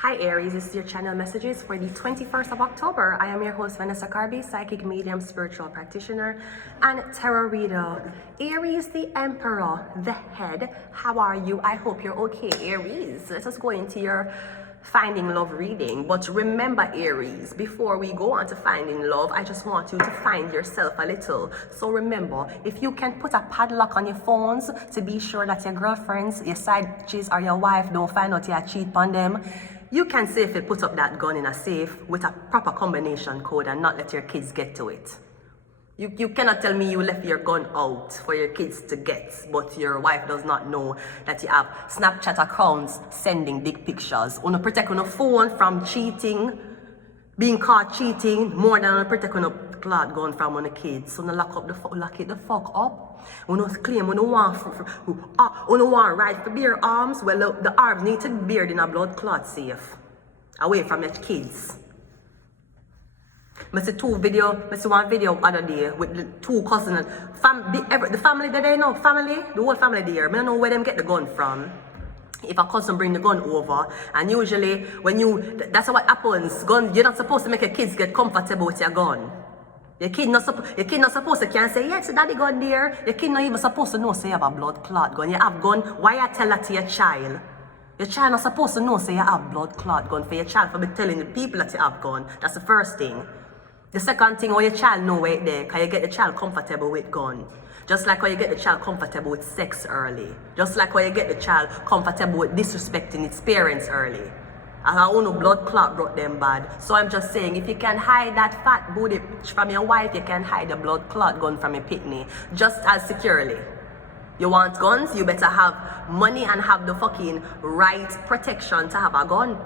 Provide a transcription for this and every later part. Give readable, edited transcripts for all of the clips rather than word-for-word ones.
Hi Aries, this is your channel messages for the 21st of October. I am your host Vanessa Carby, psychic medium, spiritual practitioner, and tarot reader. Aries, the Emperor, the head. How are you? I hope you're okay, Aries. Let us go into your finding love reading. But remember, Aries, before we go on to finding love, I just want you to find yourself a little. So remember, if you can put a padlock on your phones to be sure that your girlfriends, your side chicks, or your wife don't find out you cheat on them, you can safely put up that gun in a safe with a proper combination code and not let your kids get to it. You cannot tell me you left your gun out for your kids to get, but your wife does not know that you have Snapchat accounts sending dick pictures. You protect your phone from cheating, being caught cheating, more than protect your cloth gun from the kids. So lock it the fuck up. We don't claim, we don't want right for bear arms. Well, the arms need to be bared in a blood clot safe, away from your kids. I see one video other day with the two cousins. The family that they know, the whole family there. I don't know where them get the gun from. If a cousin bring the gun over, and usually that's what happens. You're not supposed to make your kids get comfortable with your gun. Your kid not supposed to can say, yes, daddy gun there. Your kid not even supposed to know say you have a blood clot gun. You have gun, why you tell that to your child? Your child not supposed to know say you have blood clot gun for your child for be telling the people that you have gun. That's the first thing. The second thing, your child know where it there, because you get the child comfortable with gun. Just like how you get the child comfortable with sex early. Just like how you get the child comfortable with disrespecting its parents early. And I own blood clot brought them bad. So I'm just saying, if you can hide that fat booty from your wife, you can hide the blood clot gun from your pitney. Just as securely. You want guns, you better have money and have the fucking right protection to have a gun.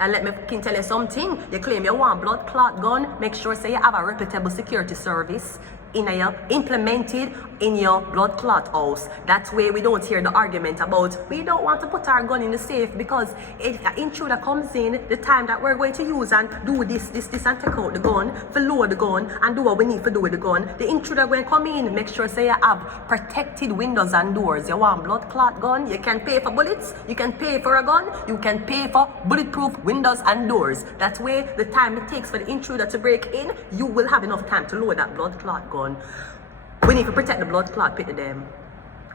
And let me fucking tell you something. You claim you want blood clot gun, make sure say you have a reputable security service implemented in your blood clot house. That way we don't hear the argument about we don't want to put our gun in the safe because if an intruder comes in, the time that we're going to use and do this and take out the gun, for load the gun and do what we need to do with the gun, the intruder going to come in, make sure say you have protected windows and doors. You want blood clot gun, you can pay for bullets, you can pay for a gun, you can pay for bulletproof windows and doors. That way the time it takes for the intruder to break in, you will have enough time to load that blood clot gun. We need to protect the blood clot pit of them.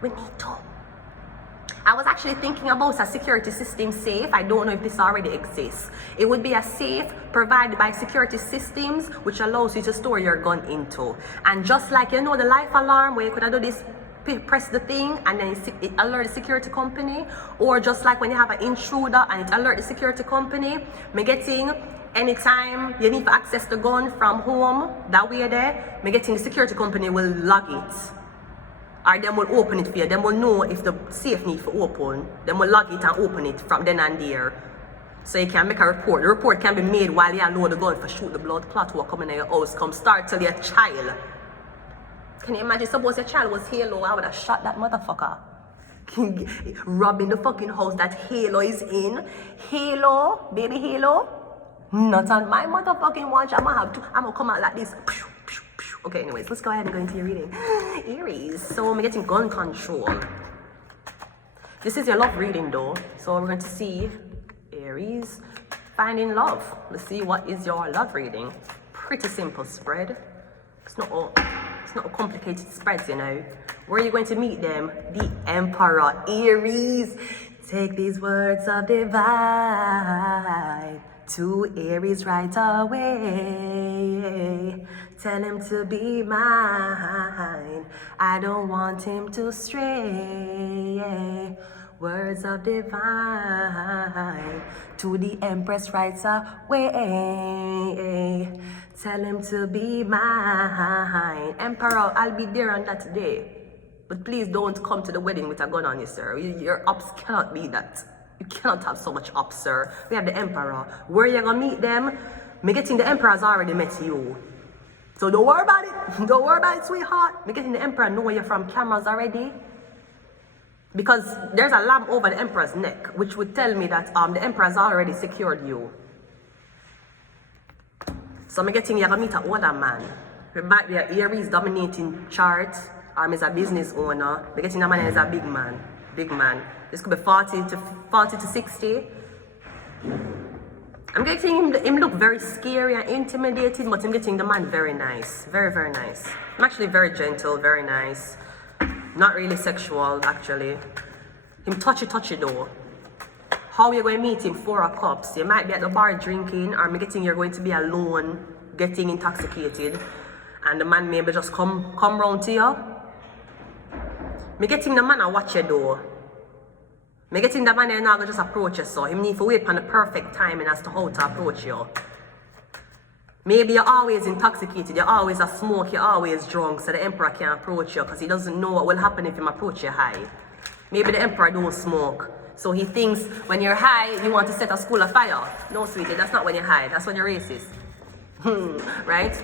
We need to. I was actually thinking about a security system safe. I don't know if this already exists. It would be a safe provided by security systems which allows you to store your gun into. And just like the life alarm where you could do this, press the thing and then it alert the security company, or just like when you have an intruder and it alert the security company, me getting anytime you need to access the gun from home, that way there, me getting the security company will log it. Or them will open it for you. Them will know if the safe need for open. Them will log it and open it from then and there. So you can make a report. The report can be made while you load the gun for shoot the blood clot who are coming in your house. Come start till your child. Can you imagine, suppose your child was Halo, I would have shot that motherfucker. Robbing the fucking house that Halo is in. Halo, baby Halo. Not on my motherfucking watch. I'm gonna come out like this. Okay, anyways, let's go ahead and go into your reading. Aries, so I'm getting gun control. This is your love reading though. So we're going to see Aries finding love. Let's see what is your love reading. Pretty simple spread. It's not a complicated spread, you know. Where are you going to meet them? The Emperor. Aries, take these words of divine to Aries right away. Tell him to be mine. I don't want him to stray. Words of divine to the Empress right away. Tell him to be mine. Emperor, I'll be there on that day. But please don't come to the wedding with a gun on you, sir. Your ops cannot be that. You cannot have so much ops, sir. We have the Emperor. Where you gonna meet them? Me getting the Emperor's already met you. So don't worry about it. Don't worry about it, sweetheart. Me getting the Emperor know you're from cameras already. Because there's a lamp over the Emperor's neck, which would tell me that the Emperor's already secured you. So I'm getting you gonna meet an older man. It might be an Aries dominating chart, or he's a business owner. I'm getting a man is a big man. Big man. This could be 40 to 60. I'm getting him look very scary and intimidating, but I'm getting the man very nice. Very, very nice. I'm actually very gentle, very nice. Not really sexual, actually. Him touchy though. How you going to meet him? 4 of Cups. You might be at the bar drinking, or I'm getting you're going to be alone, getting intoxicated, and the man maybe just come round to you. Me getting the man I watch you though. Me getting the man you're not gonna just approach you, so him need to wait for the perfect timing as to how to approach you. Maybe you're always intoxicated, you're always a smoke, you're always drunk, so the emperor can't approach you because he doesn't know what will happen if him approach you high. Maybe the emperor don't smoke, so he thinks when you're high, you want to set a school afire. No, sweetie, that's not when you're high, that's when you're racist. Right?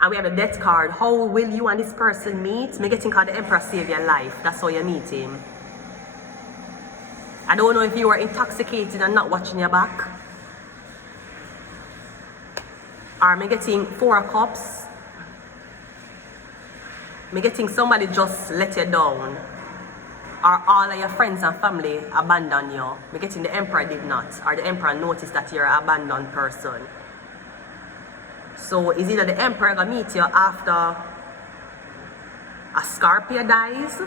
And we have a death card. How will you and this person meet? Me getting called the emperor save your life. That's how you meet him. I don't know if you were intoxicated and not watching your back. Or me getting 4 of Cups. Me getting somebody just let you down. Or all of your friends and family abandon you. Me getting the emperor did not. Or the emperor noticed that you're an abandoned person. So is either the emperor gonna meet you after a Scorpio dies,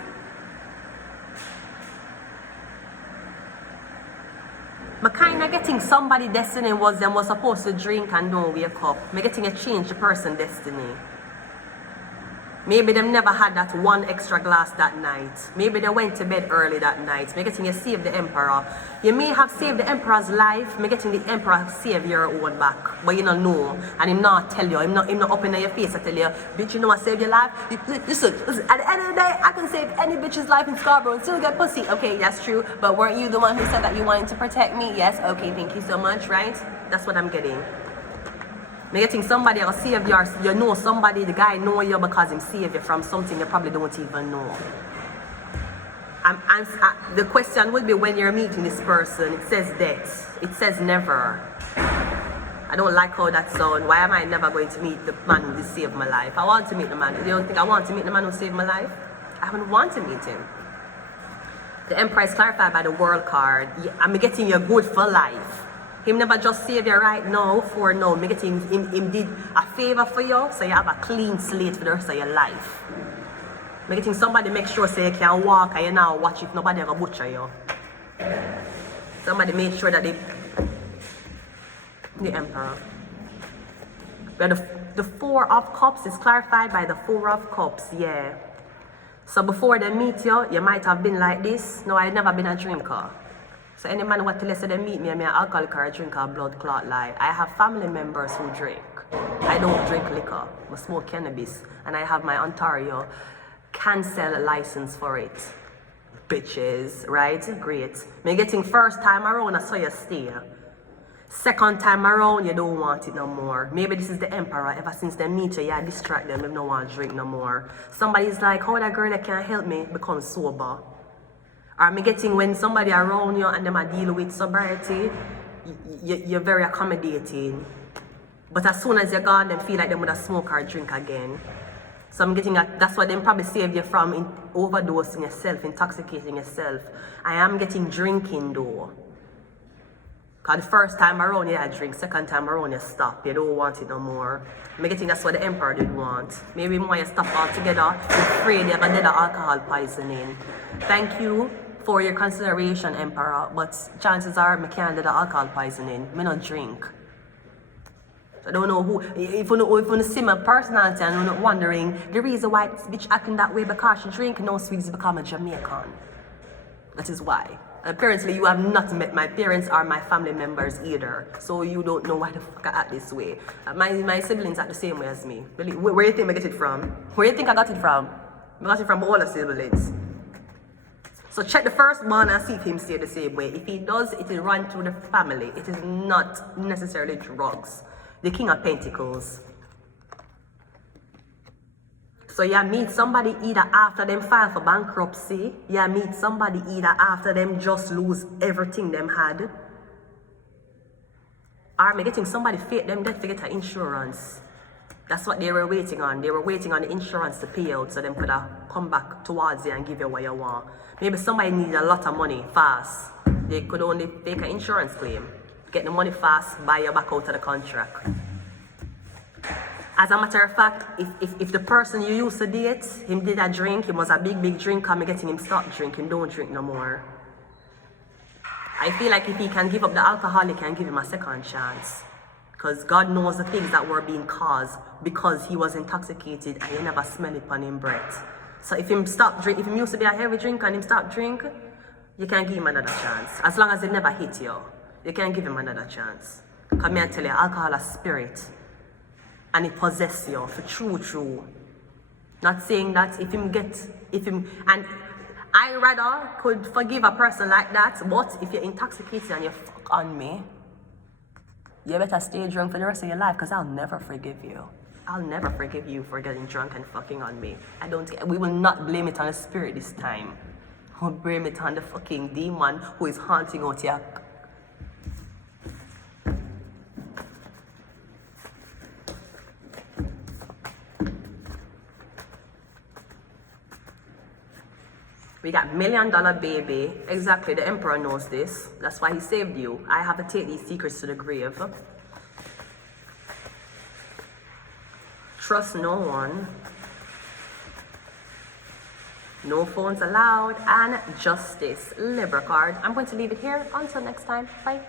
I'm kind of getting somebody destiny was them was supposed to drink and don't wake up. I'm getting a change the person destiny. Maybe them never had that one extra glass that night. Maybe they went to bed early that night. I'm getting you save the emperor. You may have saved the emperor's life. I'm getting the emperor save your own back. But you don't know. And him not tell you. Him not up in your face and tell you, bitch, you know I saved your life? Listen, at the end of the day, I can save any bitch's life in Scarborough and still get pussy. Okay, that's true. But weren't you the one who said that you wanted to protect me? Yes, okay, thank you so much, right? That's what I'm getting. I'm getting somebody else save yours. You know somebody, the guy know you because him save you from something you probably don't even know. The question would be when you're meeting this person, it says death. It says never. I don't like how that sounds. Why am I never going to meet the man who saved my life? I want to meet the man. You don't think I want to meet the man who saved my life? I don't want to meet him. The Emperor is clarified by the World card. I'm getting you good for life. Him never just save you right now for now. Me getting him did a favor for you, so you have a clean slate for the rest of your life. Me getting somebody make sure so you can walk and you now watch if nobody ever butcher you. Somebody made sure that the Emperor. But the 4 of Cups is clarified by the 4 of Cups, yeah. So before they meet you, you might have been like this. No, I've never been a drinker. So any man what to say they meet me, I'm an alcoholic or a drinker, blood clot lie. I have family members who drink. I don't drink liquor. I smoke cannabis. And I have my Ontario cancel license for it. Bitches, right? Great. Me getting first time around, I saw you stay. Second time around, you don't want it no more. Maybe this is the Emperor. Ever since they meet you, you distract them if no one drink no more. Somebody's like, how that girl that can't help me become sober? Or me getting when somebody around you and them are deal with sobriety, you're very accommodating. But as soon as you're gone, them feel like they would have smoke or drink again. So I'm getting that's what them probably saved you from overdosing yourself, intoxicating yourself. I am getting drinking though. Because the first time around you had drink, second time around you stop. You don't want it no more. I'm getting that's what the Emperor did want. Maybe more you stop altogether. You're afraid you're gonna get alcohol poisoning. Thank you for your consideration, Emperor, but chances are I can't do the alcohol poisoning. I don't drink. I don't know who, if you see my personality and you're not wondering, the reason why this bitch acting that way because she drink no sweets become a Jamaican. That is why. Apparently you have not met my parents or my family members either. So you don't know why the fuck I act this way. My siblings act the same way as me. Really, where do you think I get it from? Where do you think I got it from? I got it from all the siblings. So check the first one and see if him stay the same way. If he does, it is run through the family. It is not necessarily drugs. The King of Pentacles. So you meet somebody either after them file for bankruptcy. You meet somebody either after them just lose everything them had. Or me getting somebody fake them death to get an insurance. That's what they were waiting on. They were waiting on the insurance to pay out so them could have come back towards you and give you what you want. Maybe somebody needed a lot of money fast. They could only make an insurance claim. get the money fast, buy you back out of the contract. As a matter of fact, if the person you used to date, him did a drink, he was a big drinker, I'm getting him stop drinking, don't drink no more. I feel like if he can give up the alcohol, he can give him a second chance. Because God knows the things that were being caused because he was intoxicated and you never smell it on him breath. So if him stop drink, if him used to be a heavy drinker and him stop drink, you can give him another chance. As long as it never hit you, you can give him another chance. Come here and tell you, alcohol is spirit. And it possesses you for true. Not saying that and I rather could forgive a person like that, but if you're intoxicated and you fuck on me, you better stay drunk for the rest of your life, because I'll never forgive you. I'll never forgive you for getting drunk and fucking on me. We will not blame it on the spirit this time. We'll blame it on the fucking demon who is haunting out your... We got $1 Million Baby. Exactly, the emperor knows this. That's why he saved you. I have to take these secrets to the grave. Trust no one. No phones allowed. And justice. Libra card. I'm going to leave it here. Until next time. Bye.